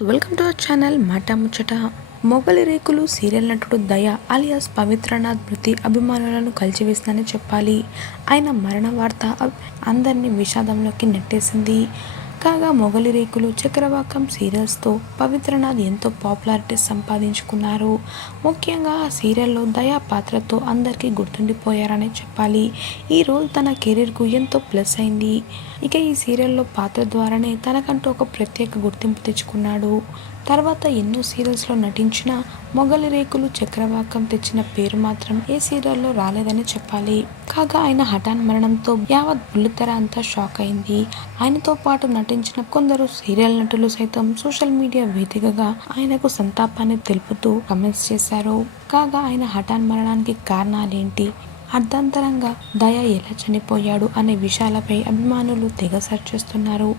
So welcome to our channel మాట ముచ్చట మొగలి రేకులు సీరియల్ నటుడు దయ అలియాస్ పవిత్రనాథ్ మృతి అభిమానులను కలిచివేసిందని చెప్పాలి. ఆయన మరణ వార్త అందరినీ విషాదంలోకి నెట్టేసింది. కాగా మొగలి రేకులు చక్రవాకం సీరియల్స్తో పవిత్రనాథ్ ఎంతో పాపులారిటీ సంపాదించుకున్నారు. ముఖ్యంగా ఆ సీరియల్లో దయా పాత్రతో అందరికీ గుర్తుండిపోయారనే చెప్పాలి. ఈ రోల్ తన కెరీర్కు ఎంతో ప్లస్ అయింది. ఇక ఈ సీరియల్లో పాత్ర ద్వారానే తనకంటూ ఒక ప్రత్యేక గుర్తింపు తెచ్చుకున్నాడు. తర్వాత ఎన్నో సీరియల్స్లో నటించిన మొగలి రేకులు చక్రవాకం తెచ్చిన పేరు మాత్రం ఏ సీరియల్లో రాలేదని చెప్పాలి. కాగా ఆయన హఠాన్ మరణంతో యావత్ బుల్లితెర అంతా షాక్ అయింది. ఆయనతో పాటు నటించిన కొందరు సీరియల్ నటులు సైతం సోషల్ మీడియా వేదికగా ఆయనకు సంతాపాన్ని తెలుపుతూ కమెంట్స్ చేశారు. కాగా ఆయన హఠాన్ మరణానికి కారణాలేంటి? అర్ధాంతరంగా దయ ఎలా చనిపోయాడు అనే విషయాలపై అభిమానులు తెగ సెర్చ్ చేస్తున్నారు.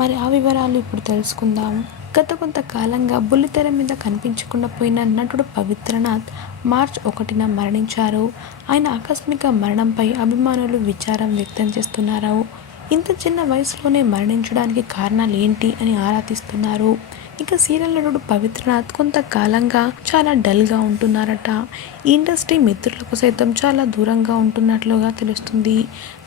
మరి ఆ వివరాలు ఇప్పుడు తెలుసుకుందాం. గత కొంతకాలంగా బుల్లితెర మీద కనిపించకుండా పోయిన నటుడు పవిత్రనాథ్ మార్చ్ ఒకటిన మరణించారు. ఆయన ఆకస్మిక మరణంపై అభిమానులు విచారం వ్యక్తం చేస్తున్నారు. ఇంత చిన్న వయసులోనే మరణించడానికి కారణాలు ఏంటి అని ఆరా తీస్తున్నారు ఇక సీరియల్ నటుడు పవిత్రనాథ్ కొంతకాలంగా చాలా డల్గా ఉంటున్నారట. ఇండస్ట్రీ మిత్రులకు సైతం చాలా దూరంగా ఉంటున్నట్లుగా తెలుస్తుంది.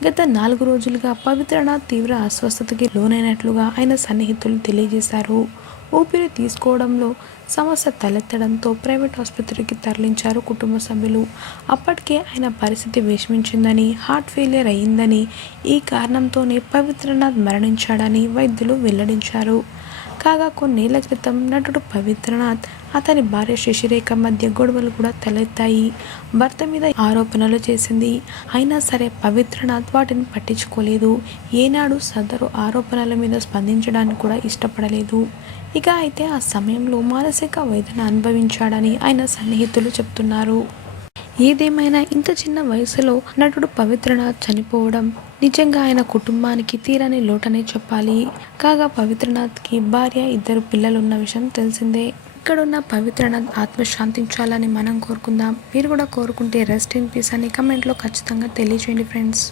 గత నాలుగు రోజులుగా పవిత్రనాథ్ తీవ్ర అస్వస్థతకి లోనైనట్లుగా ఆయన సన్నిహితులు తెలియజేశారు. ఊపిరి తీసుకోవడంలో సమస్య తలెత్తడంతో ప్రైవేట్ ఆసుపత్రికి తరలించారు కుటుంబ సభ్యులు. అప్పటికే ఆయన పరిస్థితి విషమించిందని హార్ట్ ఫెయిలియర్ అయిందని ఈ కారణంతోనే పవిత్రనాథ్ మరణించాడని వైద్యులు వెల్లడించారు. కాగా కొన్నేళ్ళ క్రితం నటుడు పవిత్రనాథ్ అతని భార్య శశిరేఖ మధ్య గొడవలు కూడా తలెత్తాయి. భర్త మీద ఆరోపణలు చేసింది. అయినా సరే పవిత్రనాథ్ వాటిని పట్టించుకోలేదు. ఏనాడు సదరు ఆరోపణల మీద స్పందించడానికి కూడా ఇష్టపడలేదు. ఇక అయితే ఆ సమయంలో మానసిక వేదన అనుభవించాడని ఆయన సన్నిహితులు చెప్తున్నారు. ఏదేమైనా ఇంత చిన్న వయసులో నటుడు పవిత్రనాథ్ చనిపోవడం నిజంగా ఆయన కుటుంబానికి తీరని లోటనే చెప్పాలి. కాగా పవిత్రనాథ్కి భార్య ఇద్దరు పిల్లలు ఉన్న విషయం తెలిసిందే. ఇక్కడున్న పవిత్రనాథ్ ఆత్మ శాంతించాలని మనం కోరుకుందాం. మీరు కూడా కోరుకుంటే రెస్ట్ ఇన్ పీస్ అని కమెంట్లో ఖచ్చితంగా తెలియచేయండి ఫ్రెండ్స్